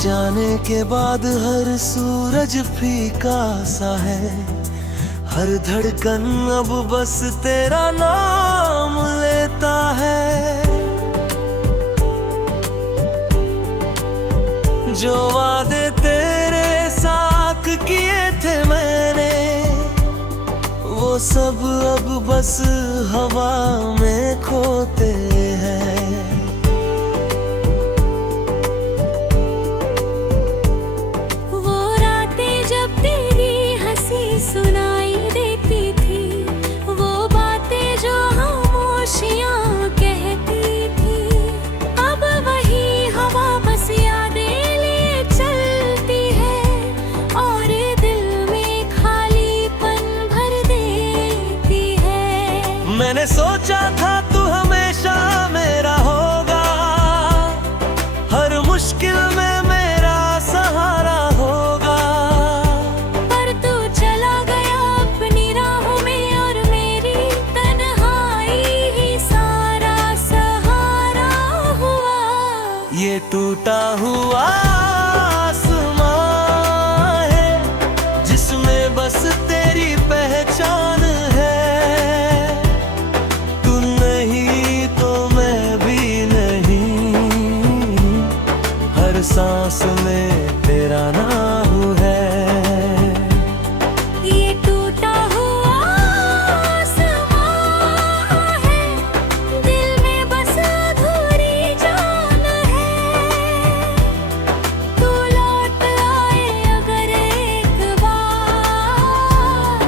जाने के बाद हर सूरज फीका सा है, हर धड़कन अब बस तेरा नाम लेता है। जो वादे तेरे साथ किए थे मैंने, वो सब अब बस हवा में खोते हैं। वो रातें जब तेरी हंसी सुनाई देती थी, वो बातें जो खामोशियां कहती थी, अब वही हवा बस यादें लिए चलती है और दिल में खालीपन भर देती है। मैंने सोचा था तू हमेशा मेरा होगा, हर मुश्किल में मेरा सहारा होगा, पर तू चला गया अपनी राहों में और मेरी तन्हाई ही सारा सहारा हुआ। ये टूटा हुआ आसमां है जिसमें बस तेरी पहचान है। तू नहीं तो मैं भी नहीं, हर सांस में तेरा नाम है। ये टूटा हुआ आसमां है, दिल में बस अधूरी जान है। तू लौट आए अगर एक बार,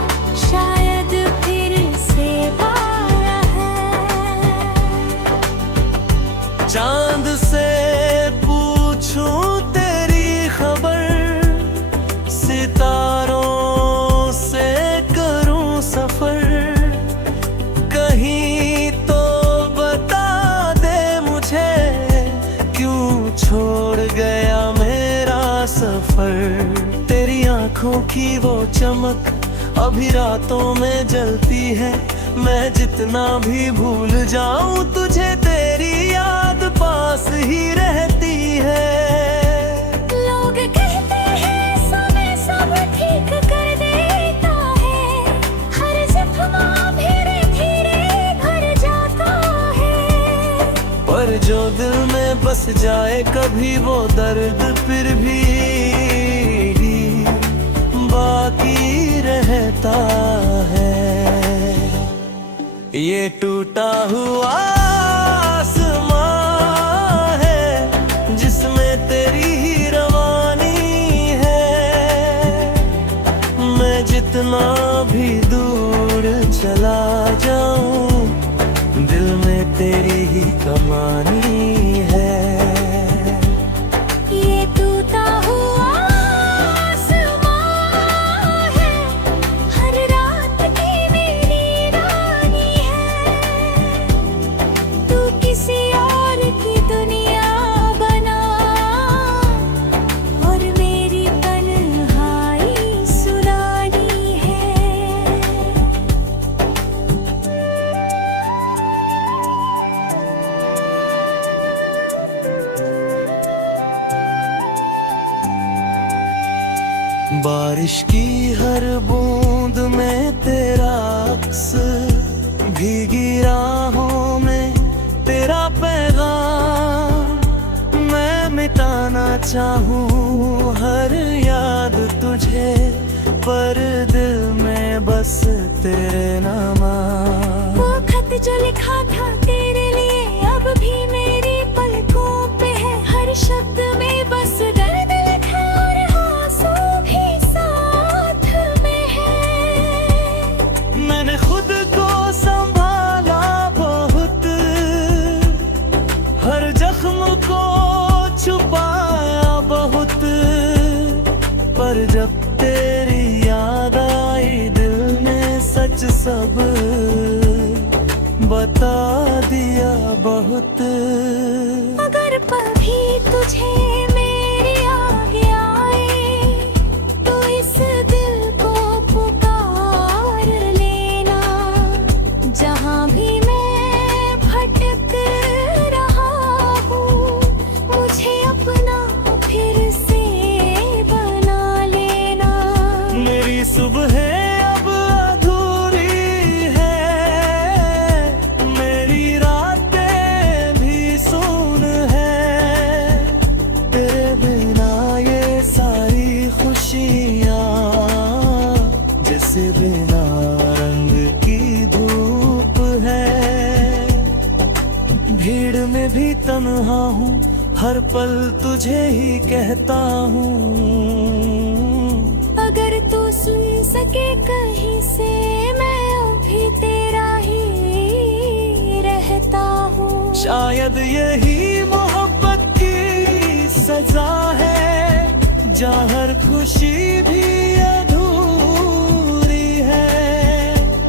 शायद फिर से पाया है। चांद से पूछूं तेरी खबर, सितारों से करूं सफर, कहीं तो बता दे मुझे क्यों छोड़ गया मेरा सफर। तेरी आंखों की वो चमक अभी रातों में जलती है, मैं जितना भी भूल जाऊं तुझे तेरी याद पास ही रहती है। लोग कहते हैं समय सब ठीक कर देता है, हर जख्म धीरे धीरे भर जाता है। पर जो दिल में बस जाए कभी वो दर्द फिर भी बाकी रहता है। ये टूटा हुआ आसमां है जिसमें तेरी ही रवानी है। मैं जितना भी दूर चला जाऊं, दिल में तेरी ही कमानी है। ये टूटा हुआ आसमां है, हर रात की मेरी रानी है। तू किसी और की दुनिया बना और मेरी तन्हाई सुनानी है। बारिश की हर बूंद में तेरा अक्स, भीगी राहों में तेरा पैगाम। मैं मिटाना चाहूँ हर याद तुझे, पर दिल में बस तेरे नाम। वो खत जो लिखा था तेरे लिए अब भी मेरी पलकों पे है, हर शब्द में बस दर्द लिखा और आंसू भी साथ में है। मैंने खुद को संभाला बहुत, हर जख्म को छुपाया बहुत, पर जब तेरी याद आई दिल ने सच सब बता दिया बहुत। अगर कभी तुझे मेरी आगे आए तो इस दिल को पुकार लेना, जहाँ भी मैं भटक रहा हूँ मुझे अपना फिर से सुबह अब अधूरी है, मेरी रातें भी सुन है। तेरे बिना ये सारी खुशियाँ जैसे बिना रंग की धूप है। भीड़ में भी तन्हा हूँ, हर पल तुझे ही कहता हूँ। अगर तू सुन सके कहीं से, मैं अभी तेरा ही रहता हूँ। शायद यही मोहब्बत की सजा है, जहाँ हर खुशी भी अधूरी है।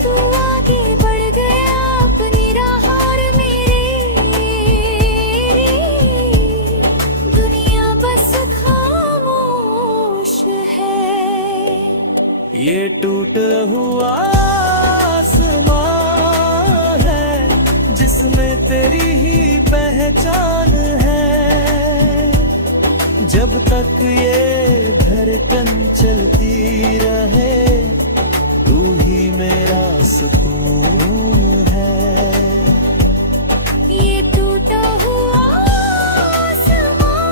तू आगे बढ़ गया अपनी राह और मेरी दुनिया बस खामोश है। ये टूट हुआ आसमां है, जिसमें तेरी ही पहचान है। जब तक ये धड़कन चलती रहे, तू ही मेरा सुकून है। ये टूटा हुआ आसमां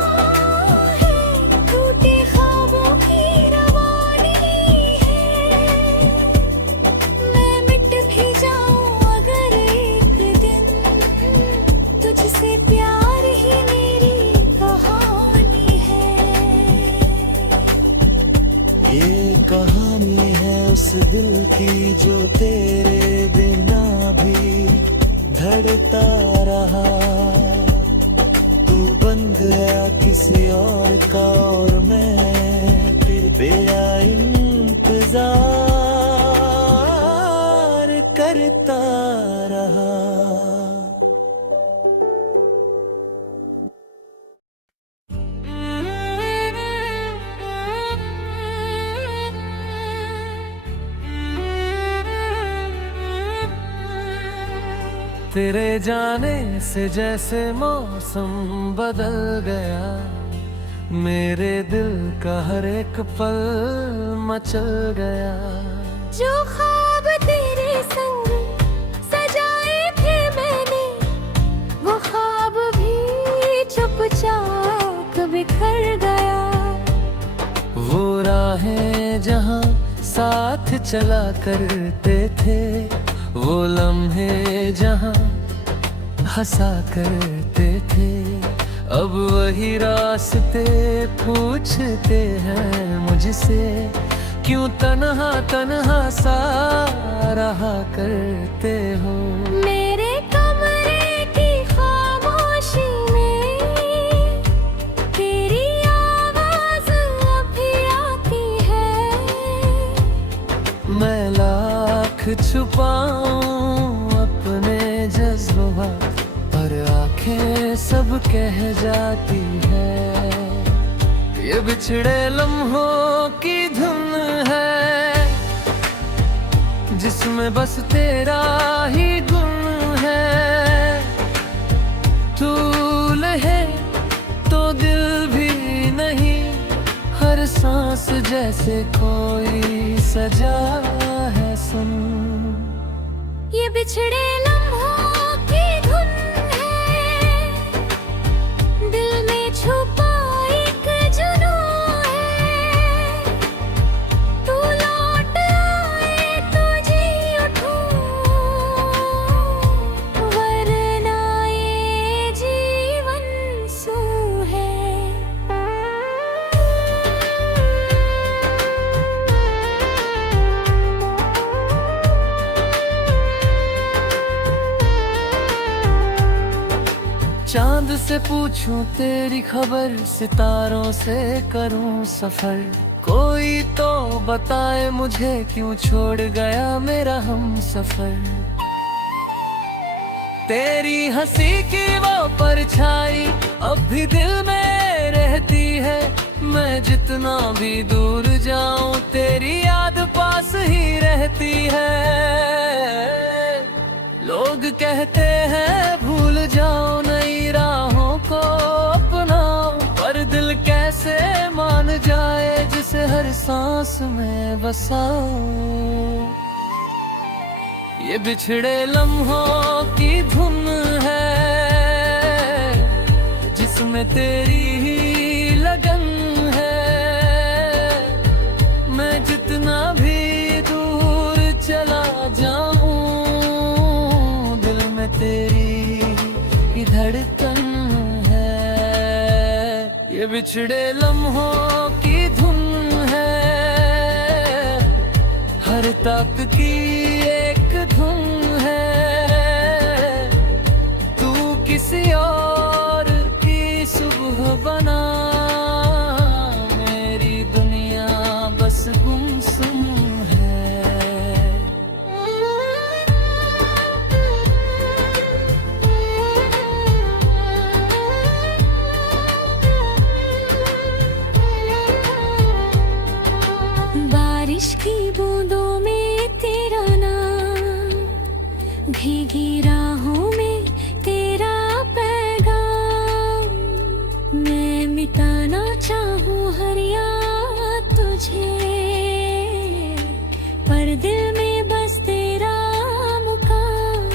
है, टूटे ख्वाबों की रवानी है। मैं मिट भी जाऊं अगर एक दिन, तुझसे प्यार ही मेरी कहानी है। ये कहानी है उस दिल की जो तेरे बिना भी धड़कता रहा। तू बन गया किसी और का और मैं फिर बेया इंतजार करता रहा। तेरे जाने से जैसे मौसम बदल गया, मेरे दिल का हर एक पल मचल गया। जो ख्वाब तेरे संग सजाए थे मैंने, वो ख्वाब भी चुपचाप बिखर गया। वो राहें जहाँ साथ चला करते थे, वो लम्हे जहाँ हंसा करते थे, अब वही रास्ते पूछते हैं मुझसे, क्यों तन्हा तन्हा सा रहा करते हो। मेरे कमरे की खामोशी में तेरी आवाज अभी आती है। मैं लाख छुपाऊं अपने जज्बात, पर आंखें सब कह जाती है। ये बिछड़े लम्हों की धुन है, जिसमें बस तेरा ही गुण है। तू लहे तो दिल भी नहीं, हर सांस जैसे कोई सजा है सुन। ये बिछड़े लम्हों की धुन है, दिल में छुपा एक जुनून है। तू लौट आए तो जी उठूं, वरना ये जीवन सूं है। चांद से पूछूं तेरी खबर, सितारों से करूं सफर, कोई तो बताए मुझे क्यों छोड़ गया मेरा हम सफर। तेरी हंसी की वो परछाई अब भी दिल में रहती है, मैं जितना भी दूर जाऊं तेरी याद पास ही रहती है। लोग कहते हैं भूल जाओ नई राहों को अपनाओ, पर दिल कैसे मान जाए जिसे हर सांस सांस में बसाओ। ये बिछड़े लम्हों की धुन है जिसमें तेरी ही लगन है। मैं जितना भी दूर चला जाऊं दिल में तेरी ही धड़कन है। ये बिछड़े लम्हों की धुन है हर तक की एक धुन है। तू किसी और की सुबह बना मेरी दुनिया बस गुमसुम है। बारिश की बूंदों में तेरा नाम, भीगी राहों में तेरा पैगाम। मैं मिटाना चाहूँ हर याद तुझे, पर दिल में बस तेरा मुकाम।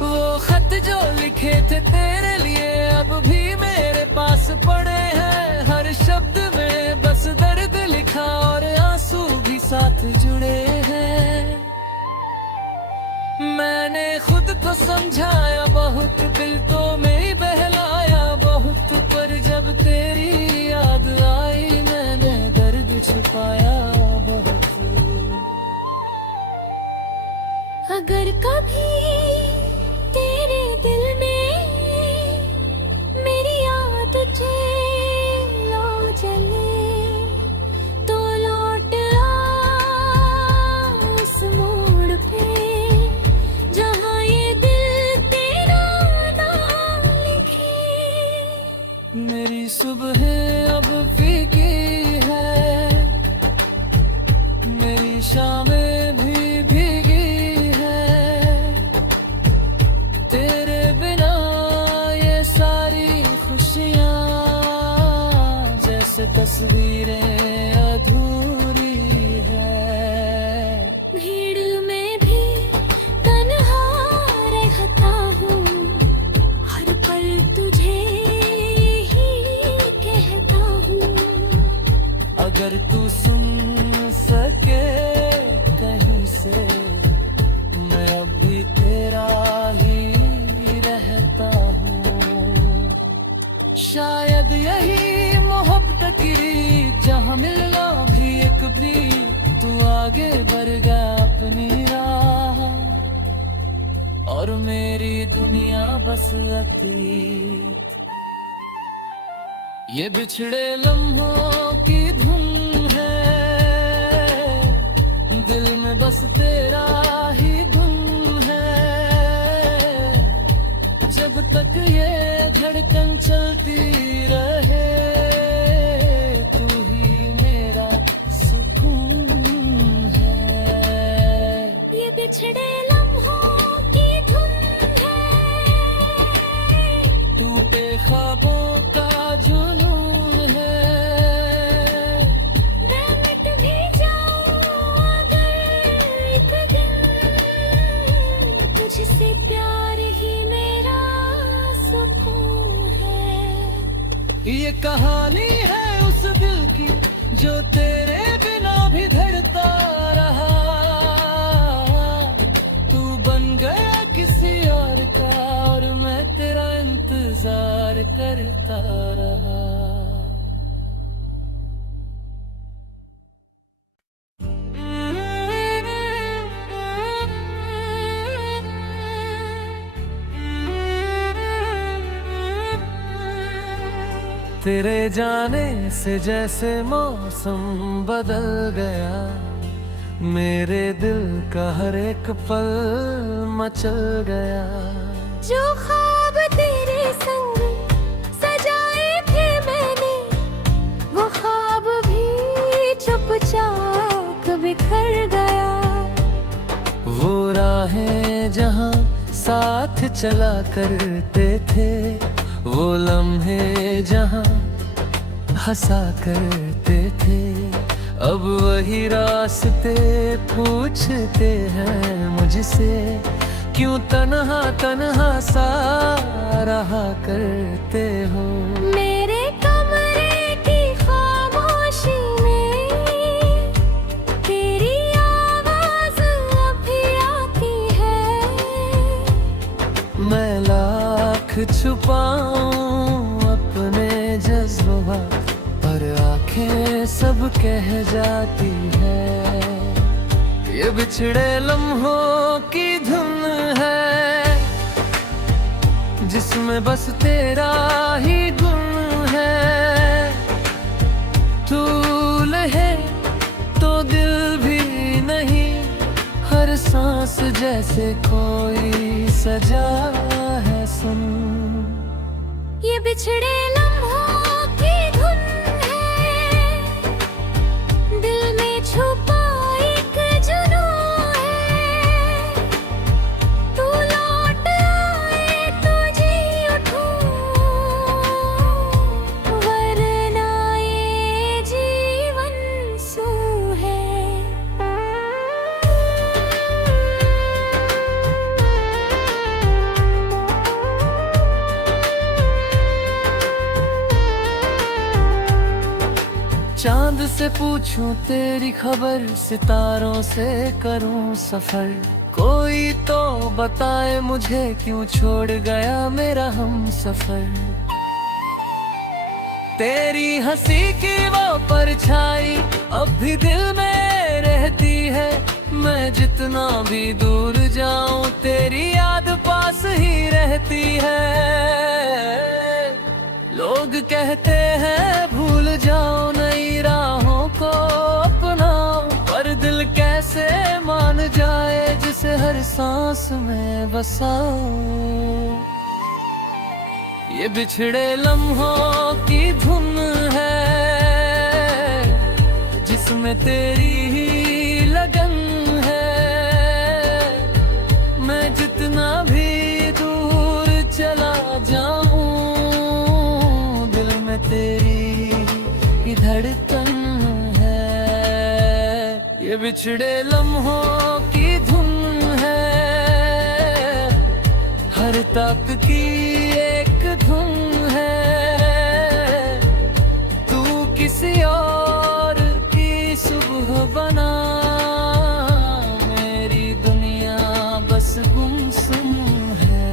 वो खत जो लिखे थे तेरे लिए अब भी मेरे पास पड़े हैं। हर शब्द में बस दर्द लिखा और आंसू भी साथ जुड़े हैं। मैंने खुद को समझाया बहुत, दिल तो मेरी बहलाया बहुत, पर जब तेरी याद आई मैंने दर्द छुपाया बहुत। अगर कभी तेरे दिल में मेरी याद लो जले तो लौट आ उस मोड़ पे जहाँ ये दिल तेरा नाम लिखे। मेरी सुबह अब फीकी है, मेरी शामें भी भीगी है। तेरे बिना ये सारी खुशियाँ जैसे तस्वीरें अधूरी है। भीड़ में भी तन्हा रहता हूँ, हर पल तुझे ही कहता हूँ। अगर तू सुन सके कहीं से मैं अब भी तेरा ही रहता हूँ। शायद यही मोहब्बत की रीत जहाँ मिलना भी एक ब्रीत। तू आगे बढ़ गया अपनी राह और मेरी दुनिया बस अतीत। ये बिछड़े लम्हों की धुन है दिल में बस तेरा ही धुन है। जब तक ये धड़कन चलती रहे तू ही मेरा सुकून है। ये बिछड़े लम्हों की धुन है, टूटे ख्वाबों का जुनून है। मैं मिट भी जाऊँ अगर एक दिन, तुझसे प्यार ही मेरा सुकून है। ये कहानी है उस दिल की जो तेरे बिना भी धड़ता रहा। तू बन गया किसी और का और मैं तेरा इंतजार करता रहा। तेरे जाने से जैसे मौसम बदल गया, मेरे दिल का हर एक पल मचल गया। जो ख्वाब तेरे संग सजाए थे मैंने, वो ख्वाब भी चुपचाप बिखर गया। वो राहें जहाँ साथ चला करते थे, वो लम्हे जहाँ हंसा करते थे, अब वही रास्ते पूछते हैं मुझसे, क्यों तन्हा तन्हा सा रहा करते हो। मेरे कमरे की खामोशी में तेरी आवाज अभी आती है। मैं लाख छुपाऊं अपने जज्बात, पर आंखें सब कह जाती है। ये बिछड़े लम्हों की धुन है, जिसमें बस तेरा ही गुण है। तू है तो दिल भी नहीं, हर सांस जैसे कोई सजा है सुन। ये बिछड़े लम्हों की धुन है, दिल में छुपा एक जुनून है। तू लौट आए तो जी उठूं, वरना ये जीवन सूं है। चांद से पूछूं तेरी खबर, सितारों से करूं सफर। कोई तो बताए मुझे क्यों छोड़ गया मेरा हम सफर। तेरी हंसी की वो परछाई अब भी दिल में रहती है। मैं जितना भी दूर जाऊं तेरी याद पास ही रहती है। लोग कहते हैं भूल जाओ नई राहों को अपनाओ, पर दिल कैसे मान जाए जिसे हर सांस में बसाओ। ये बिछड़े लम्हों की धुन है, जिसमें तेरी ही लगन है। मैं जितना भी दूर चला जाऊं, दिल में तेरी ही धड़कन है। ये बिछड़े लम्हों की धुन है, हर तक की एक धुन है। तू किसी और की सुबह बना, मेरी दुनिया बस गुमसुम है।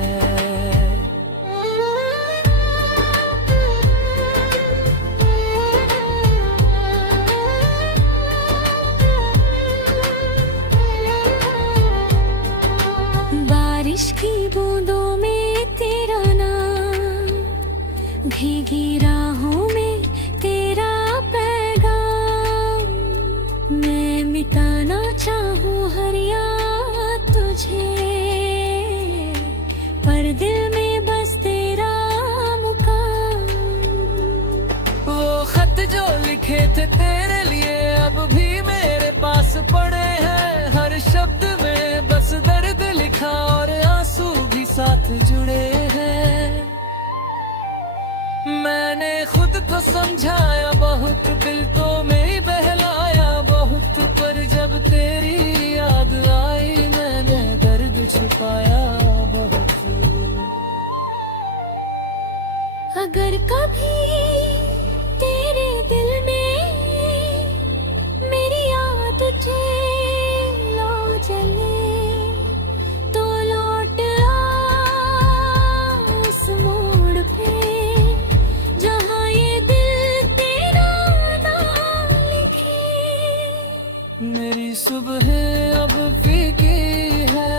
बारिश की बूंदों में तेरा नाम, भीगी राहों में तेरा पैगाम। मैं मिटाना चाहूँ हर याद तुझे, पर दिल में बस तेरा मुकाम। वो खत जो लिखे थे तेरे लिए अब भी मेरे पास पड़े हैं। हर शब्द में बस दर्द लिखा और आंसू भी साथ जुड़े हैं। मैंने खुद को समझाया बहुत, दिल तो मेरी बहलाया बहुत, पर जब तेरी याद आई मैंने दर्द छुपाया बहुत। अगर कभी तेरे दिल में मेरी याद उठे लो जले, तो लौट आ उस मोड़ पे जहाँ ये दिल तेरा नाम लिखे। मेरी सुबह अब फीकी है,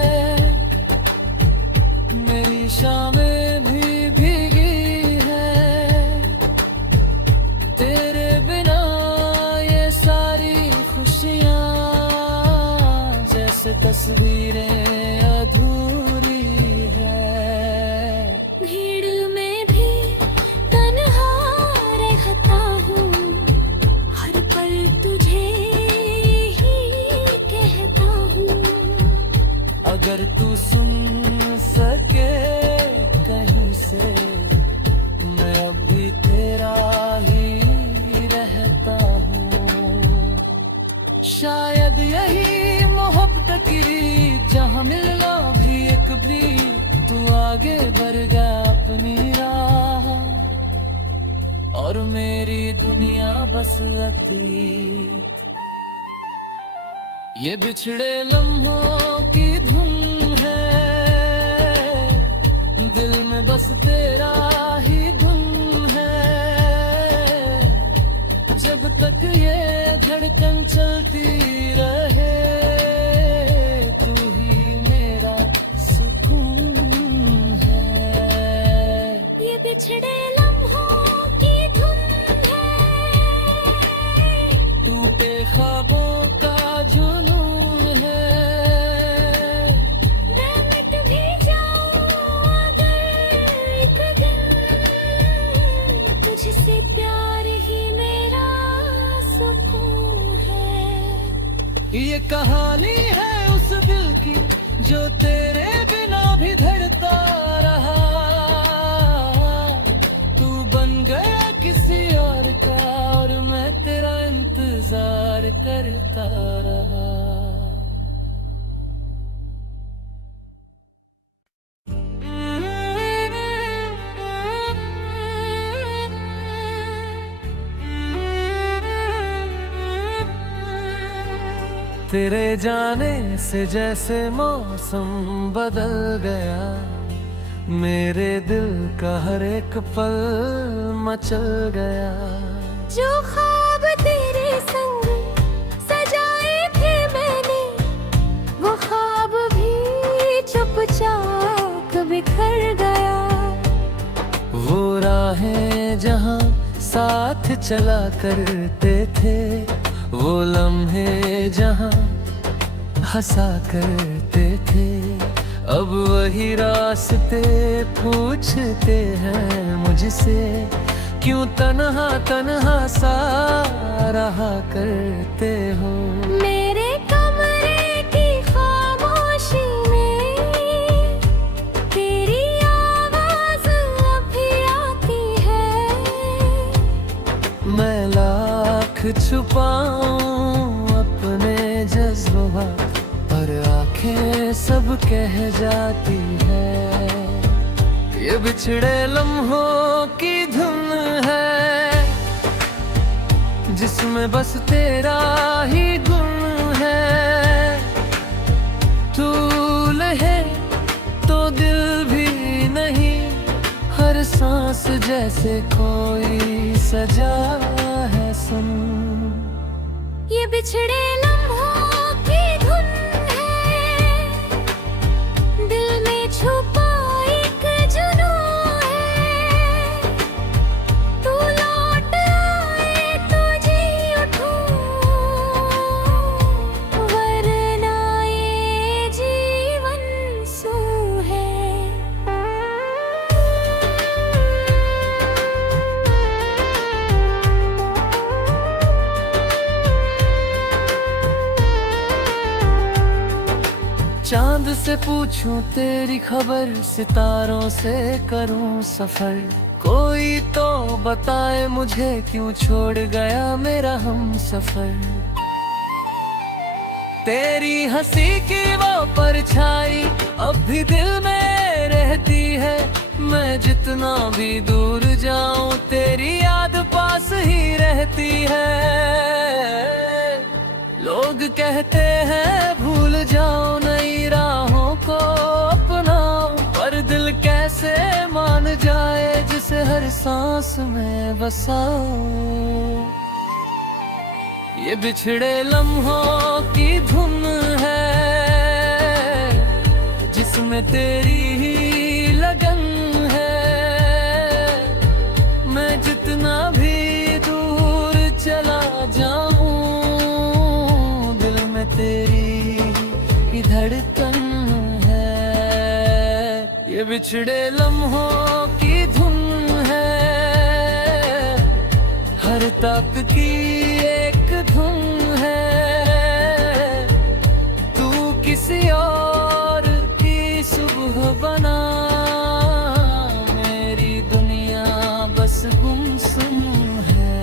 मेरी शामें भी भीगी है। तेरे बिना ये सारी खुशियाँ जैसे तस्वीरें अधूरी है। भीड़ में भी तन्हा रहता हूँ, हर पल तुझे ही कहता हूँ। अगर तू सुन सके कहीं से, मैं अब भी तेरा ही रहता हूँ। शायद यही मोहब्बत की रीत, जहाँ मिलना भी एक ब्रीत। तू आगे बढ़ गया अपनी राह और मेरी दुनिया बस अतीत। ये बिछड़े लम्हों की धुन है, दिल में बस तेरा ही गुम है। जब तक ये धड़कन चलती रहे, तू ही मेरा सुकून है। ये बिछड़े लम्हों की धुन है, टूटे ख्वाबों का जुनून है। मैं मिट भी जाऊं अगर एक दिन, तुझसे प्यार ही मेरा सुकून है। ये कहानी है उस दिल की जो तेरे बिना भी धड़ता रहा। तू बन गया किसी और का और मैं तेरा इंतजार करता रहा। तेरे जाने से जैसे मौसम बदल गया, मेरे दिल का हर एक पल मचल गया। जो ख्वाब तेरे संग सजाए थे मैंने, वो ख्वाब भी चुपचाप बिखर गया। वो राहें जहाँ साथ चला करते थे, वो लम्हे जहाँ हंसा करते थे, अब वही रास्ते पूछते हैं मुझसे। क्यों तन्हा तन्हा सा रहा करते हो। मेरे कमरे की खामोशी में तेरी आवाज अभी आती है। मैं लाख छुपाऊं अपने जज्बात, पर आंखें सब कह जाती है। ये बिछड़े लम्हों की धुन है, जिसमें बस तेरा ही गुण है। तू है तो दिल भी नहीं, हर सांस जैसे कोई सजा है सुन। ये बिछड़े लम्हों की धुन है, दिल में छुपा एक जुनून है। तू लौट आए तो जी उठूं, वरना ये जीवन सूं है। चांद से पूछूं तेरी खबर, सितारों से करूं सफर। कोई तो बताए मुझे क्यों छोड़ गया मेरा हम सफर। तेरी हंसी की वो परछाई अब भी दिल में रहती है। मैं जितना भी दूर जाऊं तेरी याद पास ही रहती है। लोग कहते हैं भूल जाओ नई राहों को अपनाओ, पर दिल कैसे मान जाए जिसे हर सांस में बसाओ। ये बिछड़े लम्हों की धुन है, जिसमें तेरी ही लगन है। मैं जितना भी दूर चला जाऊं, दिल में तेरी ही धड़कन है। ये बिछड़े लम्हों की धुन है, हर तक की एक धुन है। तू किसी और की सुबह बना, मेरी दुनिया बस गुमसुम है।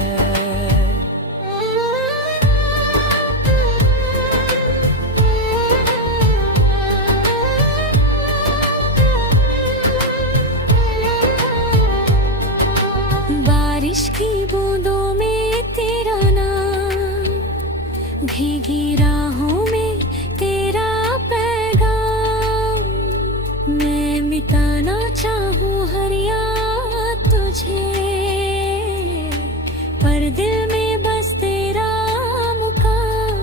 भीगी राहों में तेरा पैगाम, मैं मिटाना चाहूँ हर याद तुझे, पर दिल में बस तेरा मुकाम।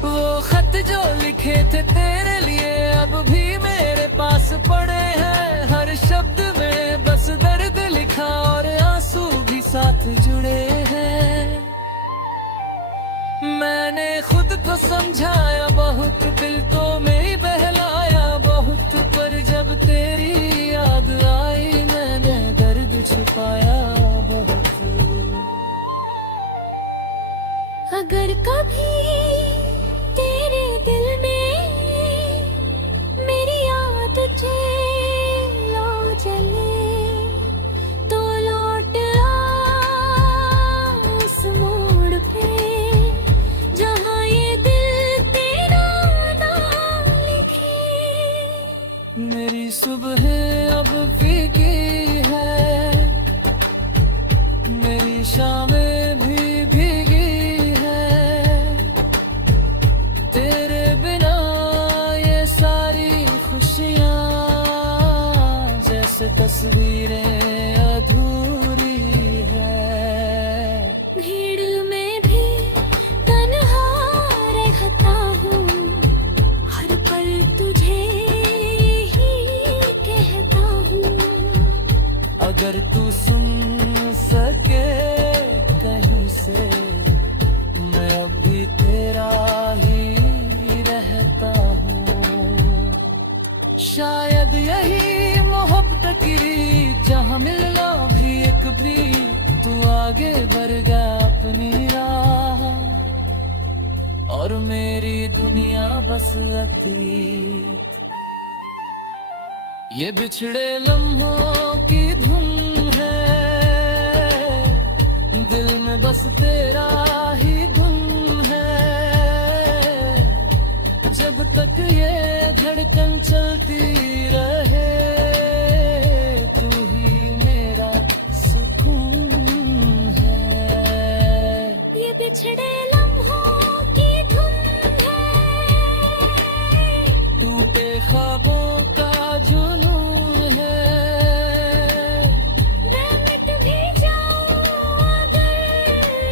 वो खत जो लिखे थे तेरे लिए अब भी मेरे पास पड़े हैं, हर शब्द में बस दर्द लिखा और आंसू भी साथ जुड़े हैं। मैंने खुद को समझाया बहुत, दिल तो मेरी बहलाया बहुत, पर जब तेरी याद आई मैंने दर्द छुपाया बहुत। अगर कभी तेरे दिल में मेरी याद लो जले, तो लौट आ उस मोड़ पे जहाँ ये दिल तेरा नाम लिखे। मेरी सुबह अब फीकी है, मेरी शामें भी भीगी है, तेरे बिना ये सारी खुशियाँ जैसे तस्वीरें अधूरी है। भीड़ में भी तन्हा रहता हूँ, हर पल तुझे यही कहता हूँ। अगर तू सुन सके कहीं से, मैं अब भी तेरा ही रहता हूँ। शायद यही मोहब्बत की रीत, जहाँ मिलना भी एक भी, तू आगे बढ़ गया अपनी राह और मेरी दुनिया बस अतीत। ये बिछड़े लम्हों की धुन है, दिल में बस तेरा ही धुन है। जब तक ये धड़कन चलती रहे, तू ही मेरा सुकून है। ये बिछड़े लम्हों की धुन है, टूटे ख्वाबों का जुनून है। मैं मिट भी जाऊं अगर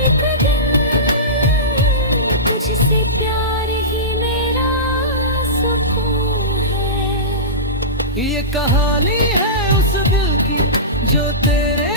एक दिन, तुझसे प्यार ही मेरा सुकून है। ये कहानी है उस दिल की जो तेरे